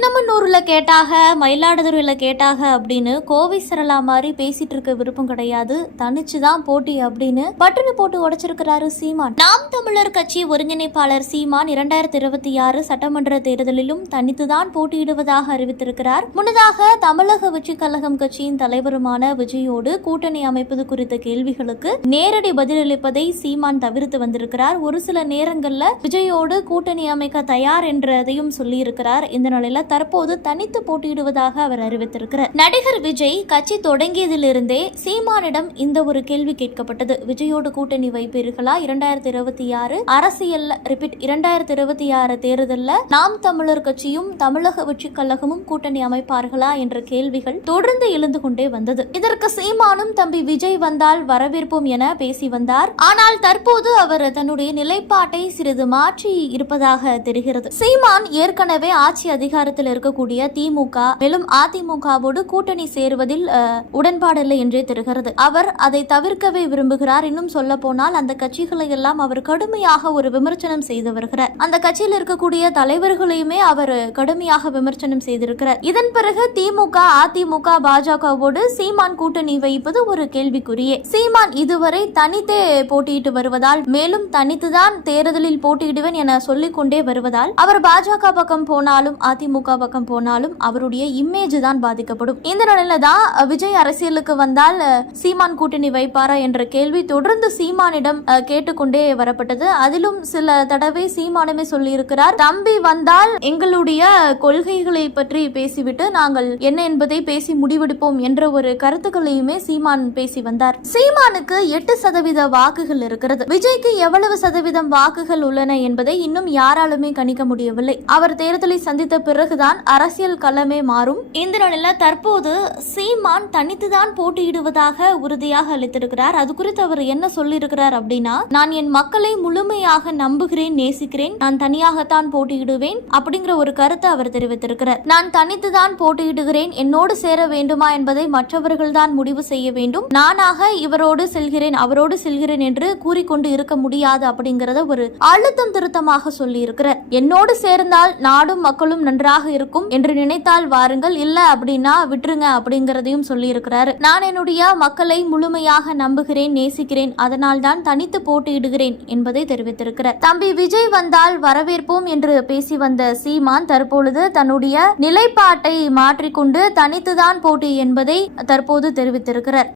சின்னமனூர்ல கேட்டாக மயிலாடுதுறையில் கேட்டாக அப்படின்னு கோவை சரளா மாதிரி பேசிட்டு இருக்க விருப்பம் கிடையாது. தனிச்சு தான் போட்டி அப்படின்னு பட்டுனு போட்டு உடைச்சிருக்கிறாரு சீமான். நாம் தமிழர் கட்சி ஒருங்கிணைப்பாளர் சீமான் இரண்டாயிரத்தி இருபத்தி ஆறு சட்டமன்ற தேர்தலிலும் தனித்து தான் போட்டியிடுவதாக அறிவித்திருக்கிறார். முன்னதாக தமிழக வெற்றி கழகம் கட்சியின் தலைவருமான விஜயோடு கூட்டணி அமைப்பது குறித்த கேள்விகளுக்கு நேரடி பதிலளிப்பதை சீமான் தவிர்த்து வந்திருக்கிறார். ஒரு சில நேரங்களில் விஜயோடு கூட்டணி அமைக்க தயார் என்றதையும் சொல்லியிருக்கிறார். இந்த நிலையில தற்போது தனித்து போட்டியிடுவதாக அவர் அறிவித்திருக்கிறார். நடிகர் விஜய் கட்சி தொடங்கியதிலிருந்தே சீமானிடம் இந்த ஒரு கேள்வி கேட்கப்பட்டது. விஜயோடு கூட்டணி வைப்பீர்களா? இரண்டாயிரத்தி இருபத்தி ஆறு அரசியல் ரிப்பீட் இரண்டாயிரத்தி இருபத்தி ஆறு தேர்தலில் நாம் தமிழர் கட்சியும் தமிழக வெற்றிக் கழகமும் கூட்டணி அமைப்பார்களா என்ற கேள்விகள் தொடர்ந்து எழுந்து கொண்டே வந்தது. இதற்கு சீமானும் தம்பி விஜய் வந்தால் வரவேற்போம் என பேசி வந்தார். ஆனால் தற்போது அவர் தன்னுடைய நிலைப்பாட்டை சிறிது மாற்றி இருப்பதாக தெரிகிறது. சீமான் ஏற்கனவே ஆட்சி அதிகாரத்தில் இருக்கக்கூடிய திமுக மேலும் அதிமுகவோடு கூட்டணி சேருவதில் உடன்பாடில்லை என்றே தெரிகிறது. அவர் அதை தவிர்க்கவே விரும்புகிறார். இன்னும் சொல்ல போனால் அந்த கட்சிகளை எல்லாம் அவர் கடுமையாக ஒரு விமர்சனம் செய்து வருகிறார். அந்த கட்சியில் இருக்கக்கூடிய தலைவர்களையுமே அவர் கடுமையாக விமர்சனம் செய்திருக்கிறார். இதன் பிறகு திமுக அதிமுக பாஜகவோடு சீமான் கூட்டணி வைப்பது ஒரு கேள்விக்குரியே சீமான் இதுவரை தனித்தே போட்டியிட்டு வருவதால் மேலும் தனித்துதான் தேர்தலில் போட்டியிடுவேன் என சொல்லிக் கொண்டே வருவதால் அவர் பாஜக பக்கம் போனாலும் அதிமுக பக்கம் போனாலும் அவருடைய இமேஜ் தான் பாதிக்கப்படும். இந்த நிலையில தான் விஜய் அரசியலுக்கு வந்தால் சீமான் கூட்டணி வைப்பாரா என்ற கேள்வி தொடர்ந்து சீமானிடம் கேட்டுக்கொண்டே வரப்பட்டது. அதிலும் சில தடவை சீமானுமே சொல்லியிருக்கிறார் தம்பி வந்தால் எங்களுடைய கொள்கைகளை பற்றி பேசிவிட்டு நாங்கள் என்ன என்பதை பேசி முடிவெடுப்போம் என்ற ஒரு கருத்துக்களையுமே சீமான் பேசி வந்தார். சீமானுக்கு எட்டு சதவீத வாக்குகள் இருக்கிறது. விஜய்க்கு எவ்வளவு சதவீதம் வாக்குகள் உள்ளன என்பதை இன்னும் யாராலுமே கணிக்க முடியவில்லை. அவர் தேர்தலை சந்தித்த பிறகு அப்போதுதான் அரசியல் களமே மாறும். இந்த நிலையில தற்போது சீமான் தனித்துதான் போட்டியிடுவதாக உறுதியாக அளித்திருக்கிறார். அது குறித்து அவர் என்ன சொல்லியிருக்கிறார் அப்படின்னா நான் என் மக்களை முழுமையாக நம்புகிறேன் நேசிக்கிறேன். நான் தனியாகத்தான் போட்டியிடுவேன் அப்படிங்கிற ஒரு கருத்தை அவர் தெரிவித்திருக்கிறார். நான் தனித்துதான் போட்டியிடுகிறேன். என்னோடு சேர வேண்டுமா என்பதை மற்றவர்கள் தான் முடிவு செய்ய வேண்டும். நானாக இவரோடு செல்கிறேன் அவரோடு செல்கிறேன் என்று கூறிக்கொண்டு இருக்க முடியாது அப்படிங்கறத ஒரு அழுத்தம் திருத்தமாக சொல்லி இருக்கிறார் என்னோடு சேர்ந்தால் நாடும் மக்களும் நன்றாக இருக்கும் என்று நினைத்தால் வாருங்கள். இல்ல அப்படின்னா விட்டுருங்க அப்படிங்கறதையும் சொல்லி இருக்கிறாரு நான் என்னுடைய மக்களை முழுமையாக நம்புகிறேன் நேசிக்கிறேன். அதனால் தான் தனித்து போட்டியிடுகிறேன் என்பதை தெரிவித்திருக்கிறார். தம்பி விஜய் வந்தால் வரவேற்போம் என்று பேசி வந்த சீமான் தற்பொழுது தன்னுடைய நிலைப்பாட்டை மாற்றிக்கொண்டு தனித்துதான் போட்டி என்பதை தற்போது தெரிவித்திருக்கிறார்.